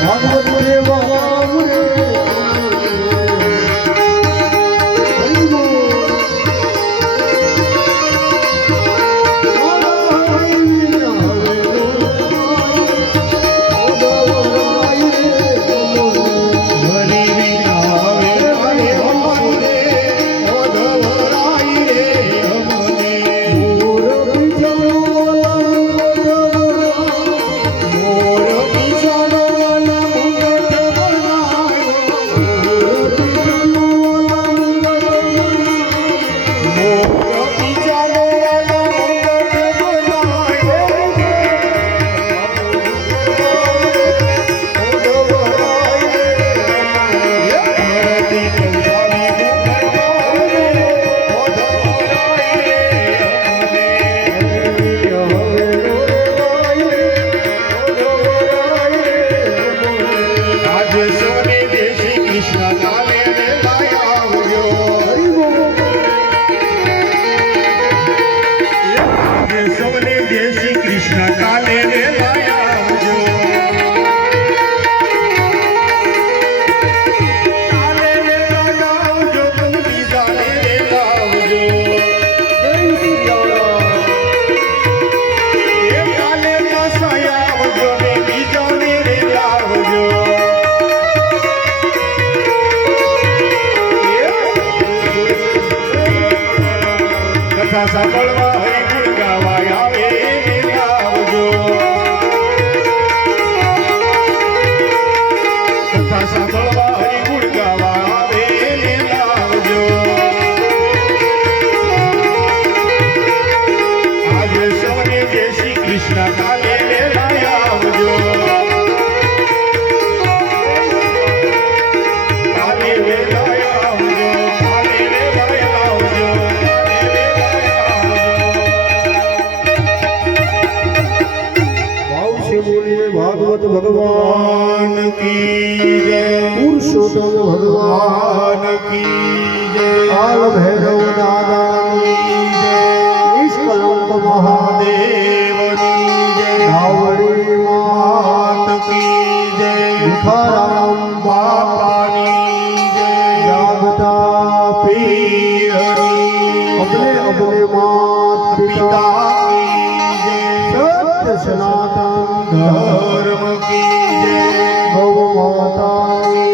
ભાગવત દેવા સાંભળવા હરિ ગુણ ગાવા આવે લાવજો કથા સાંભળવા હરિ ગુણ ગાવા આવે લાવજો આજે સૌને જય શ્રી કૃષ્ણ કાલે લેલા આવજો કાલે લેલા भागवत भगवान की जय पुरुषोत्तम भगवान की जय काल भैरव दादा की जय निष्कलंक महादेव की जय धावड़ी मात की जय तुकाराम बापा की जय जागता पीर अपने अपने मात पिता की जय सत्य सनातन धर्म की जय गौ माता